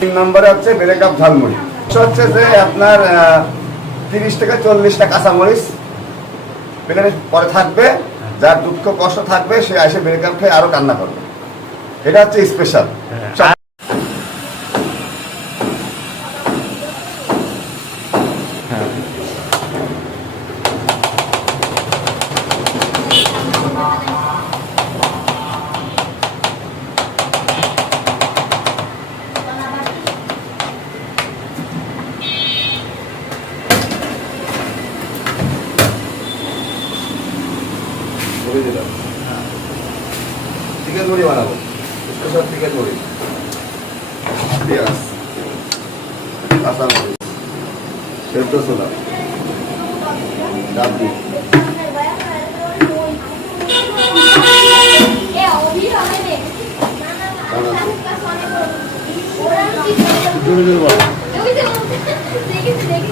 তিন নম্বরে হচ্ছে ব্রেক আপ ঝালমুড়ি। হচ্ছে যে আপনার তিরিশ থেকে চল্লিশটা কাঁচামরিচ প্লেনের পরে থাকবে। যার দুঃখ কষ্ট থাকবে সে এসে ব্রেক আপ খেয়ে আরও কান্না করবে। এটা হচ্ছে স্পেশাল হ্যাঁ, মুড়ি দিলাম। চিকেন মুড়ি বানাবো। স্পেশাল চিকেন মুড়ি পেঁয়াজ কাঁচামরিচ সেদ্ধ ছোলা ডাব দিই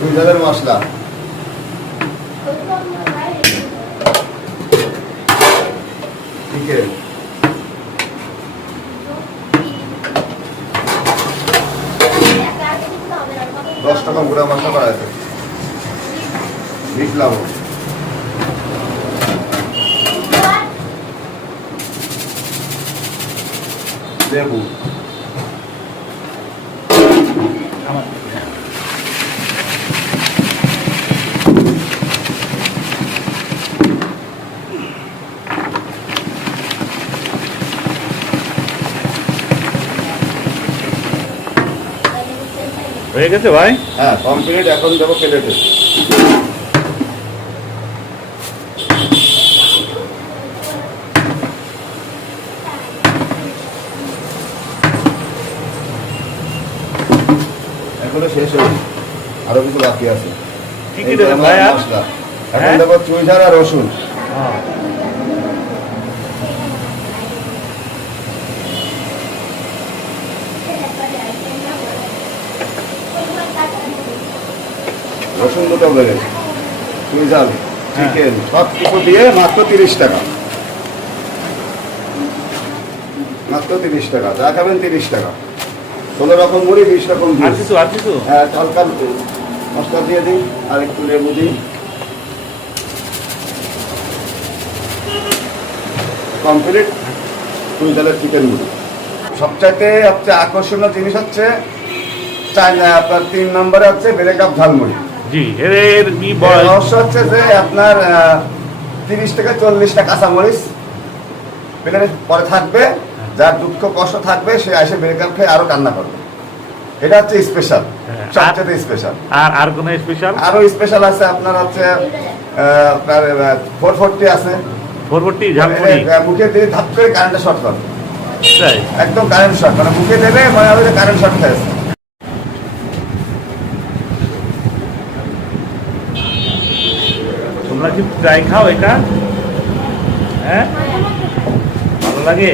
কুইন্টালের মশলা। চিকেন দশ টাকা গুঁড়া মশলা করা আছে। বিট লবণ লেবু হয়ে গেছে ভাই হ্যাঁ কমপ্লিট এখন দেবো প্লেটে এখনও শেষ হয়নি আরও কিছু বাকি আছে কি কি দেবেন ভাই? মশলা এখন হ্যাঁ? দেবো চুইঝাল আর রসুন হ্যাঁ। রসুন দুটো বেড়ে চুইঝাল হ্যাঁ। চিকেন সব কিছু দিয়ে মাত্র তিরিশ টাকা। মাত্র তিরিশ টাকা যা খাবেন তিরিশ টাকা। ষোলো রকম মুড়ি বিশ রকম হ্যাঁ হালকা মশলা দিয়ে দিই আর একটু লেবু দিই। কমপ্লিট কুইন্টালের চিকেন মুড়ি। সবচাইতে হচ্ছে আকর্ষণীয় জিনিস হচ্ছে চায়না আপনার তিন নম্বরে হচ্ছে ব্রেক আপ ঝালমুড়ি। জি এর কি রহস্য হচ্ছে যে আপনার তিরিশ থেকে চল্লিশটা কাঁচামরিচ প্লেনের পরে থাকবে যার দুঃখ কষ্ট থাকবে সে এসে ব্রেক খেয়ে আরও কান্না করবে। এটা হচ্ছে স্পেশাল হ্যাঁ। সবচেয়ে স্পেশাল আর আর কোনো স্পেশাল আরও স্পেশাল আছে আপনার হচ্ছে ফোর ফোরটি আছে। পরবর্তী ঝালমুড়ি মুখে দিয়ে ধাপ করে কারেন্টে শর্ট করবে একদম কারেন্ট শর্ট মানে মুখে দেবে মনে কারেন্ট শর্ট খেয়েছে। তোমরা কি ট্রাই খাও এটা। হ্যাঁ? ভালো লাগে?